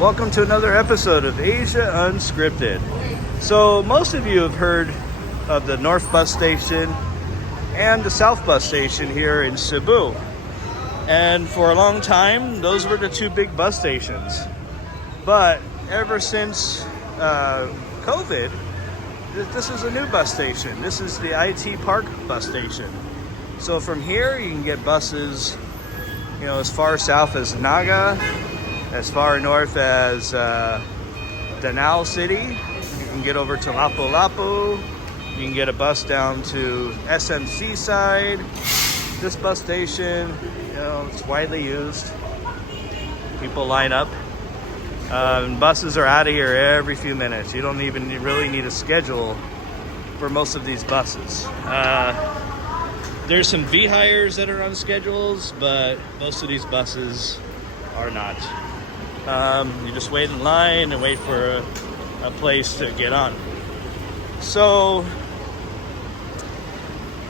Welcome to another episode of Asia Unscripted. So most of you have heard of the North Bus Station and the South Bus Station here in Cebu. And for a long time, those were the two big bus stations. But ever since COVID, this is a new bus station. This is the IT Park bus station. So from here, you can get buses, as far south as Naga, as far north as Danao City. You can get over to Lapu-Lapu. You can get a bus down to SMC side. This bus station, it's widely used. People line up. Buses are out of here every few minutes. You don't even really need a schedule for most of these buses. There's some V-hires that are on schedules, but most of these buses are not. You just wait in line and wait for a place to get on. So,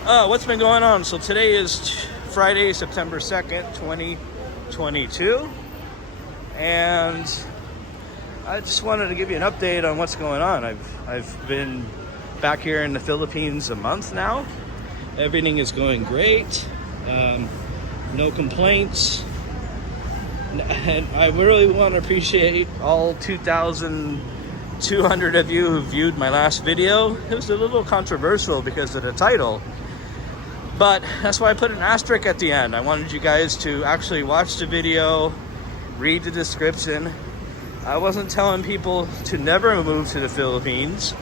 what's been going on? So today is Friday, September 2nd, 2022. And I just wanted to give you an update on what's going on. I've been back here in the Philippines a month now. Everything is going great. No complaints. And I really want to appreciate all 2,200 of you who viewed my last video. It was a little controversial because of the title, but that's why I put an asterisk at the end. I wanted you guys to actually watch the video, read the description. I wasn't telling people to never move to the Philippines.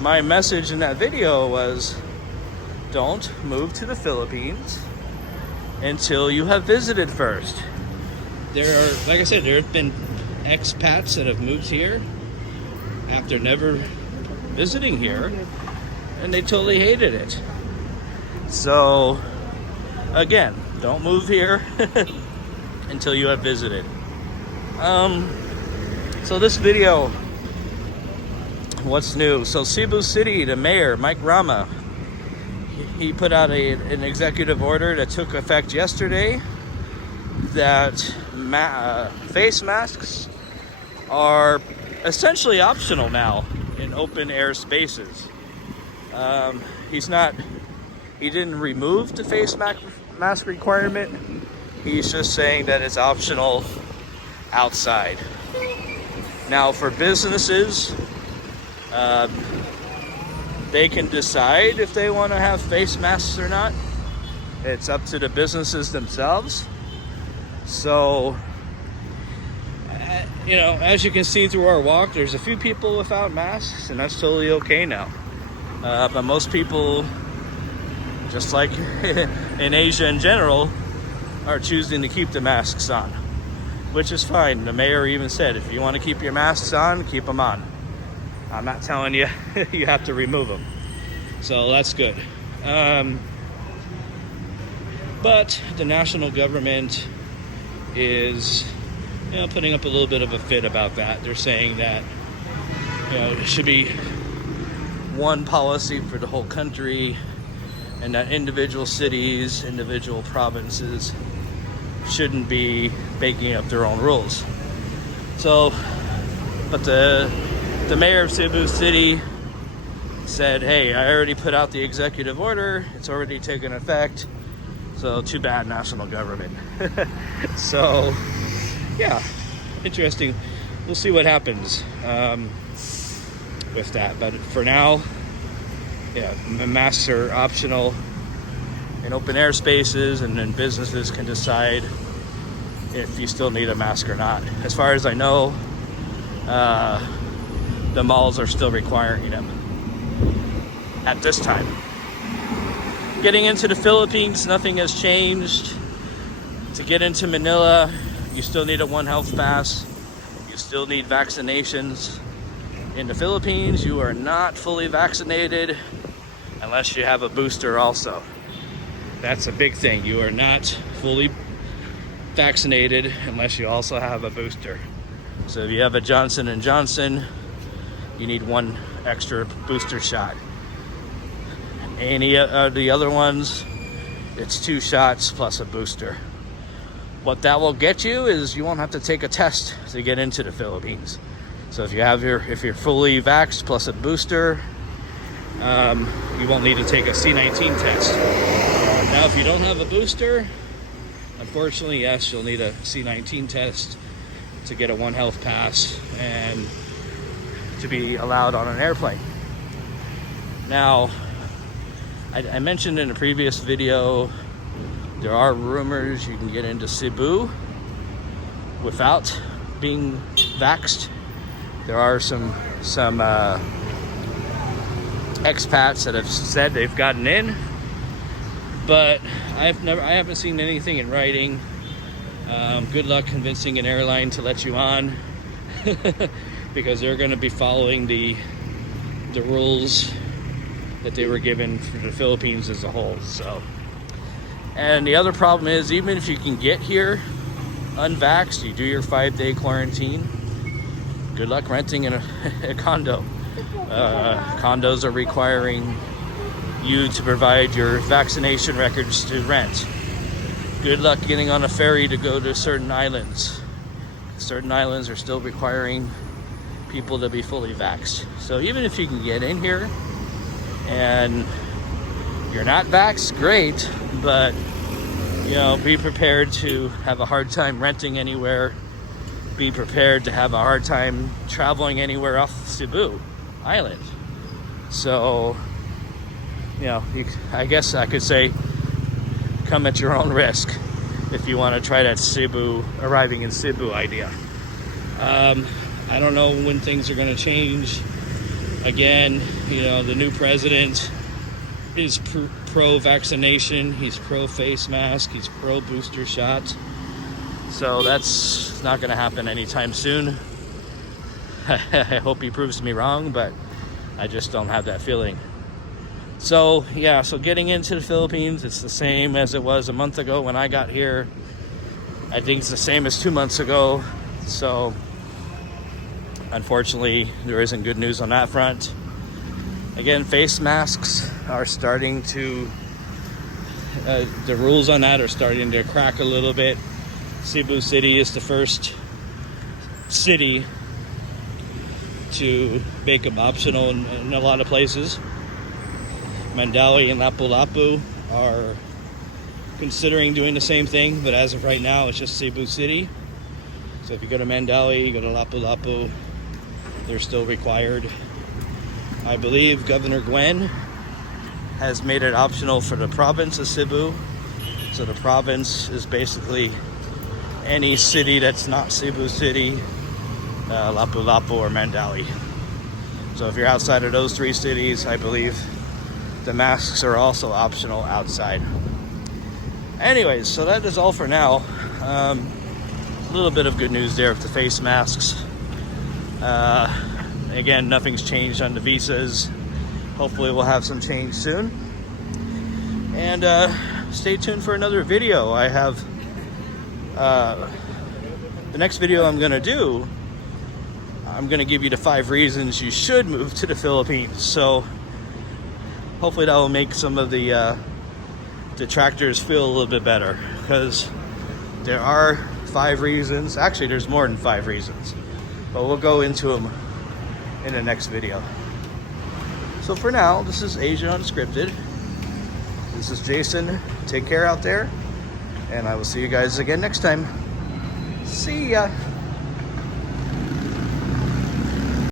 My message in that video was, don't move to the Philippines until you have visited first. There are, like I said, there have been expats that have moved here after never visiting here, and they totally hated it. So, again, don't move here until you have visited. So this video, what's new? So Cebu City, the mayor, Mike Rama, he put out an executive order that took effect yesterday that face masks are essentially optional now in open air spaces. He didn't remove the face mask requirement. He's just saying that it's optional outside. Now for businesses, they can decide if they want to have face masks or not. It's up to the businesses themselves. So, as you can see through our walk, there's a few people without masks, and that's totally okay now. But most people, just like in Asia in general, are choosing to keep the masks on, which is fine. The mayor even said, if you want to keep your masks on, keep them on. I'm not telling you you have to remove them. So that's good. But the national government is, putting up a little bit of a fit about that. They're saying that, it should be one policy for the whole country, and that individual cities, individual provinces shouldn't be making up their own rules. So, but the mayor of Cebu City said, hey, I already put out the executive order. It's already taken effect. So too bad, national government. So, yeah, interesting. We'll see what happens with that. But for now, masks are optional in open air spaces, and then businesses can decide if you still need a mask or not. As far as I know, the malls are still requiring them at this time. Getting into the Philippines, nothing has changed. To get into Manila, you still need a One Health pass. You still need vaccinations. In the Philippines, you are not fully vaccinated unless you have a booster also. That's a big thing. You are not fully vaccinated unless you also have a booster. So if you have a Johnson & Johnson, you need one extra booster shot. Any of the other ones, it's 2 shots plus a booster. What that will get you is you won't have to take a test to get into the Philippines. So if you're fully vaxxed plus a booster, you won't need to take a C19 test. Now, if you don't have a booster, unfortunately, yes, you'll need a C19 test to get a One Health pass and to be allowed on an airplane. Now, I mentioned in a previous video, there are rumors you can get into Cebu without being vaxxed. There are some expats that have said they've gotten in, but I haven't seen anything in writing. Good luck convincing an airline to let you on because they're going to be following the rules that they were given for the Philippines as a whole. So, and the other problem is, even if you can get here unvaxxed, you do your 5-day quarantine. Good luck renting in a condo. Condos are requiring you to provide your vaccination records to rent. Good luck getting on a ferry to go to certain islands. Certain islands are still requiring people to be fully vaxxed. So even if you can get in here and you're not vaxxed, great, but be prepared to have a hard time renting anywhere. Be prepared to have a hard time traveling anywhere off Cebu Island. So, I guess I could say come at your own risk if you want to try that arriving in Cebu idea. I don't know when things are going to change. Again, the new president is pro-vaccination. He's pro-face mask. He's pro-booster shot. So that's not going to happen anytime soon. I hope he proves me wrong, but I just don't have that feeling. So yeah, so getting into the Philippines, it's the same as it was a month ago when I got here. I think it's the same as 2 months ago. So unfortunately, there isn't good news on that front. Again, face masks are starting to, the rules on that are starting to crack a little bit. Cebu City is the first city to make them optional in a lot of places. Mandaue and Lapu-Lapu are considering doing the same thing, but as of right now, it's just Cebu City. So if you go to Mandaue, you go to Lapu-Lapu, they're still required. I believe Governor Gwen has made it optional for the province of Cebu. So the province is basically any city that's not Cebu City, Lapu-Lapu, or Mandaue. So if you're outside of those 3 cities, I believe the masks are also optional outside. Anyways, so that is all for now. A little bit of good news there with the face masks. Again, nothing's changed on the visas. Hopefully we'll have some change soon. And stay tuned for another video. I have the next video I'm going to do, I'm going to give you the 5 reasons you should move to the Philippines. So hopefully that will make some of the detractors feel a little bit better, because there are 5 reasons. Actually, there's more than 5 reasons, but we'll go into them in the next video. So for now, this is Asia Unscripted. This is Jason. Take care out there, and I will see you guys again next time. See ya.